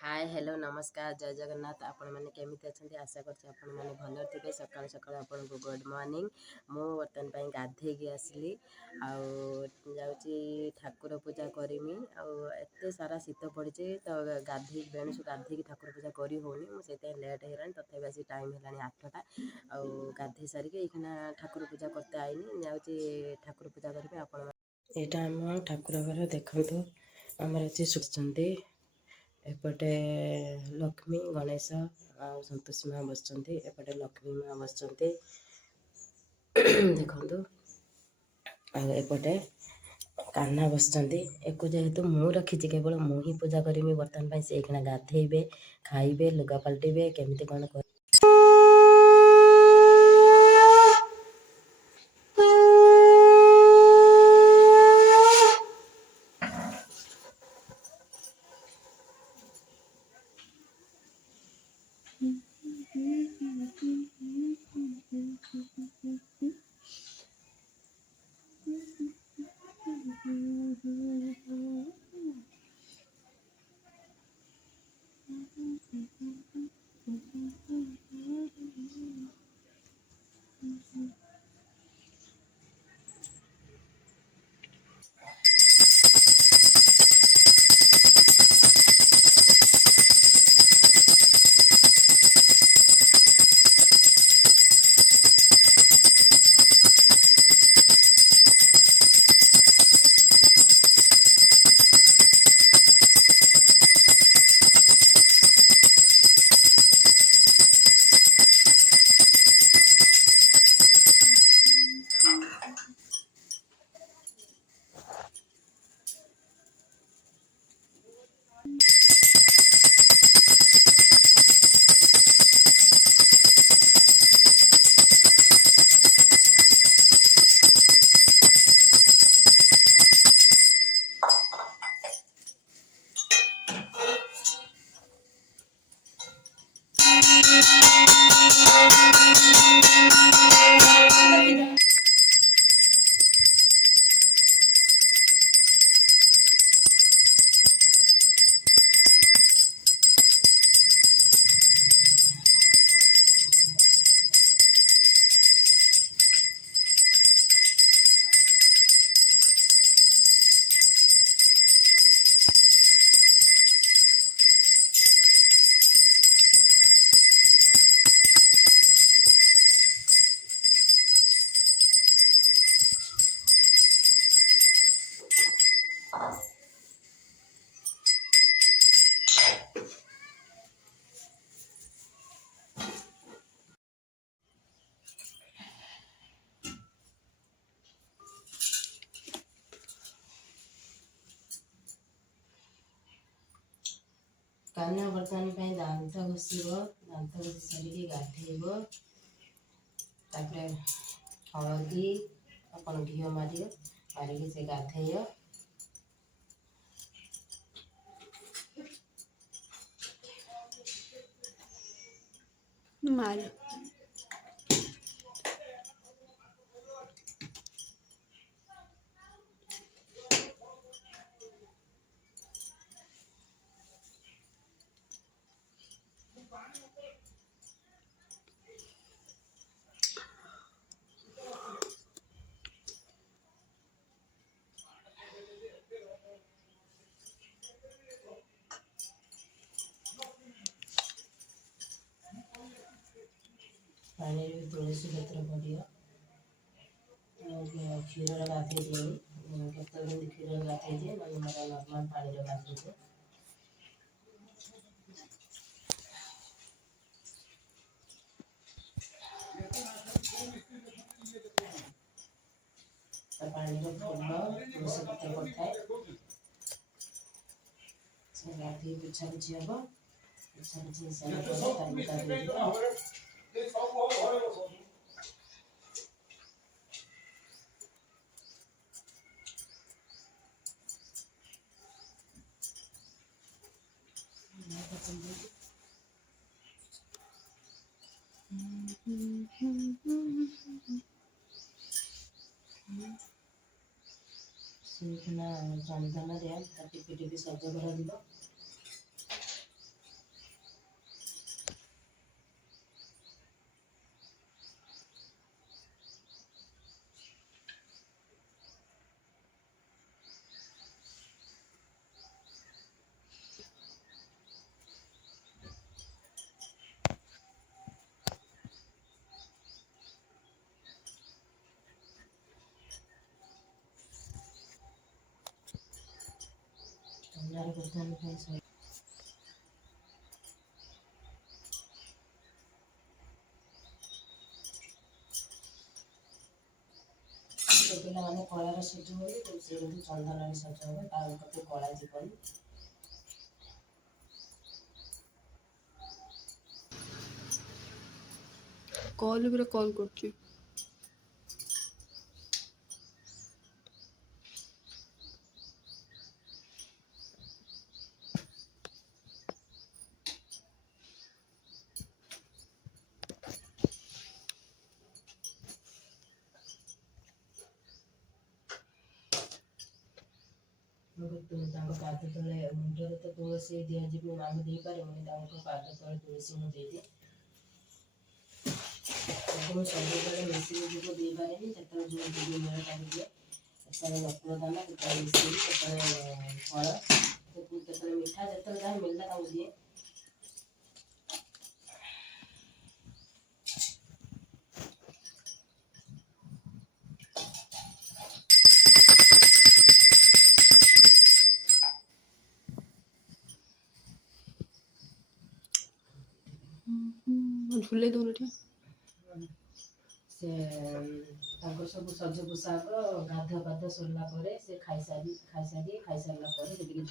Hi hello नमस्कार जय जगन्नाथ आपण मैंने केमी अच्छा आशा कर भल थे सका सका आपन को गुड मॉर्निंग मु बर्तन पर गाधे आसली आउे ठाकुर पूजा करमी आत सारा शीत पड़ी तो गाधे बेणुसु गाधे ठाकुर पूजा करी होनी मुझे लेट हो तथा आसी टाइम है 8टा गाधे सारिके ये ठाकुर पूजा करते आईनी जाऊँगी ठाकुर पूजा करें आप यहाँ ठाकुर घर देखो आमर अच्छे सुखते एपटे लक्ष्मी गणेश संतोषी माँ बस एपटे लक्ष्मी माँ बस देखु एपटे कान्हा बस जेहेतु मु रखी केवल मु ही पूजा करी बर्तमान से गाधेबे खाइबे लुगा पलटेबे केमी कौन कर कान्हा बर्तमान दांत घोषब दांत घोषि सारिकी गाधेब तापर हलदी अपन घी मारिकी से गाधेय मार पानी तुलसी पत्र पड़ियो क्षीर गाधे केत क्षीर गाधे नर्माल पानी गाधे पानी फूल तुलसी पत्र पड़ता से गाधे पोछा पोछी हम पोछा पोछी सारा चंदन टिपि टिपि सज कर ବାହାର କରିଥାନ୍ତି ପାଇଁ ଶୋଇ ପିଲାମାନେ କଳାରେ ସଜ ହୁଏ ସେ କିନ୍ତୁ ଚନ୍ଦନରେ ସଜ ହୁଏ ତା କତେ କଳା ଯିବନି। କଲ୍ ଉପରେ କଲ୍ କରୁଛି। ତାଙ୍କ ପାଦ ତଳେ ମୁଣ୍ଡରେ ତ ତୁଳସୀ ଦିଆଯିବ ଆମେ ଦେଇପାରିବୁନି ତାଙ୍କ ପାଦ ତଳେ ତୁଳସୀ ମୁଁ ଦେଇଦିଏ। ମୁଁ ସବୁବେଳେ ମିଶିକି ଯିବ ଦେଇପାରେନି କେତେବେଳେ ଯେଉଁ ଦିଦି ମେଳ ଟାଣିଦିଏ କେତେବେଳେ ରତ୍ନଦାନ କେତେବେଳେ ମିଶିକି କେତେବେଳେ ଫଳ କେତେବେଳେ ମିଠା ଯେତେବେଳେ ଯାହା ମିଳିଲା ତାଙ୍କୁ ଦିଏ। ଝୁଲେଇ ଦଉନ ଟିକେ। ସେ ତାଙ୍କର ସବୁ ସଜ ପୋଷାକ ଗାଧୁଆ ପାଧୁଆ ସରିଲା ପରେ ସେ ଖାଇସାରିଲା ପରେ ସେ ଟିକେ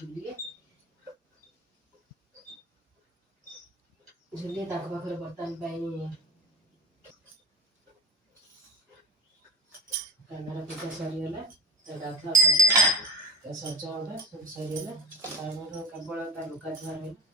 ଝୁଲିଏ ତାଙ୍କ ପାଖରେ ବର୍ତ୍ତମାନ ପାଇଁ କାନର ପୂଜା ସରିଗଲା ତ ଗାଧୁଆ ପାଧୁଆ ସଜ ହବା ସବୁ ସରିଗଲା ତାଙ୍କର କେବଳ ତା ଲୁଗା ଧୁଆ ରହିଲା।